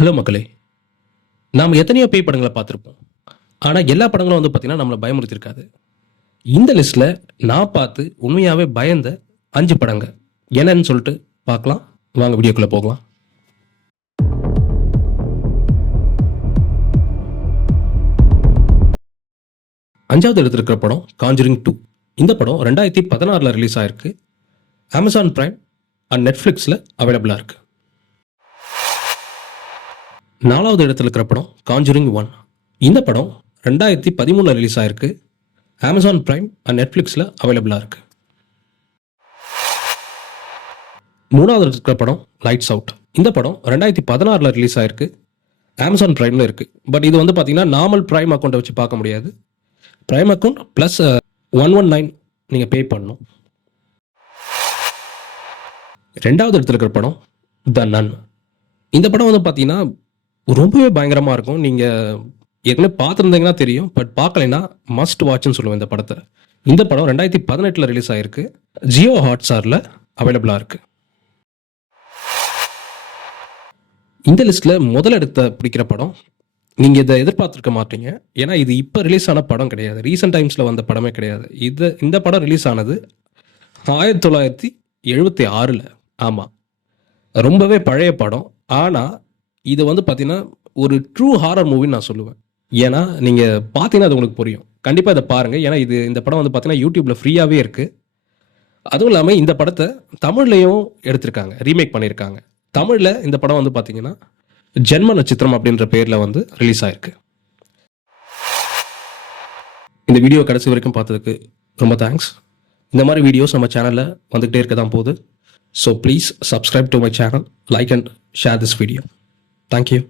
Hello மக்களே, நாம் எத்தனையோ பேய் படங்களை பார்த்துருப்போம். ஆனால் எல்லா படங்களும் வந்து பார்த்தீங்கன்னா நம்மளை பயமுறுத்திருக்காது. இந்த லிஸ்ட்டில் நான் பார்த்து உண்மையாகவே பயந்த 5 படங்க என்னன்னு சொல்லிட்டு பார்க்கலாம். வாங்க வீடியோக்குள்ளே போகலாம். அஞ்சாவது இடத்துல இருக்கிற படம் காஞ்சரிங் 2. இந்த படம் 2016 ரிலீஸ் ஆயிருக்கு. அமேசான் பிரைம் அண்ட் நெட்ஃப்ளிக்ஸில் அவைலபிளாக இருக்குது. 4வது இடத்துல இருக்கிற படம் காஞ்சரிங் 1. இந்த படம் 2013 ரிலீஸ் ஆயிருக்கு. அமேசான் பிரைம் அண்ட் நெட்ஃப்ளிக்ஸில் அவைலபிளாக இருக்குது. 3வது இருக்கிற படம் லைட்ஸ் அவுட். இந்த படம் 2016 ரிலீஸ் ஆயிருக்கு. அமேசான் பிரைமில் இருக்குது. பட் இது வந்து பார்த்தீங்கன்னா நார்மல் பிரைம் அக்கௌண்ட்டை வச்சு பார்க்க முடியாது. பிரைம் அக்கௌண்ட் ப்ளஸ் 119 நீங்கள் பே பண்ணணும். 2வது இடத்துல இருக்கிற படம் த நன். இந்த படம் வந்து பார்த்தீங்கன்னா ரொம்பவே பயங்கரமாக இருக்கும். நீங்கள் ஏற்கனவே பார்த்துருந்தீங்கன்னா தெரியும், பட் பார்க்கலைன்னா மஸ்ட் வாட்ச்னு சொல்லுவேன் இந்த படத்தை. இந்த படம் 2018 ரிலீஸ் ஆகிருக்கு. ஜியோ ஹாட்ஸ்டாரில் அவைலபிளாக இருக்குது. இந்த லிஸ்ட்டில் முதலிடத்தை பிடிக்கிற படம் நீங்கள் இதை எதிர்பார்த்துருக்க மாட்டீங்க. ஏன்னா இது இப்போ ரிலீஸ் ஆன படம் கிடையாது, ரீசெண்ட் டைம்ஸில் வந்த படமே கிடையாது. இந்த படம் ரிலீஸ் ஆனது 1976. ஆமாம், ரொம்பவே பழைய படம். ஆனால் இது வந்து பார்த்தீங்கன்னா ஒரு ட்ரூ ஹாரர் மூவின்னு நான் சொல்லுவேன். ஏன்னா நீங்கள் பார்த்தீங்கன்னா அது உங்களுக்கு புரியும். கண்டிப்பாக இதை பாருங்கள். ஏன்னா இந்த படம் வந்து பார்த்தீங்கன்னா யூடியூப்பில் ஃப்ரீயாகவே இருக்குது. அதுவும் இல்லாமல் இந்த படத்தை தமிழ்லையும் எடுத்திருக்காங்க, ரீமேக் பண்ணியிருக்காங்க. தமிழில் இந்த படம் வந்து பார்த்தீங்கன்னா ஜென்ம நட்சத்திரம் அப்படின்ற பேரில் வந்து ரிலீஸ் ஆயிருக்கு. இந்த வீடியோ கடைசி வரைக்கும் பார்த்ததுக்கு ரொம்ப தேங்க்ஸ். இந்த மாதிரி வீடியோஸ் நம்ம சேனலில் வந்துகிட்டே இருக்க தான் போகுது. So please subscribe to my channel, like and share this video. Thank you.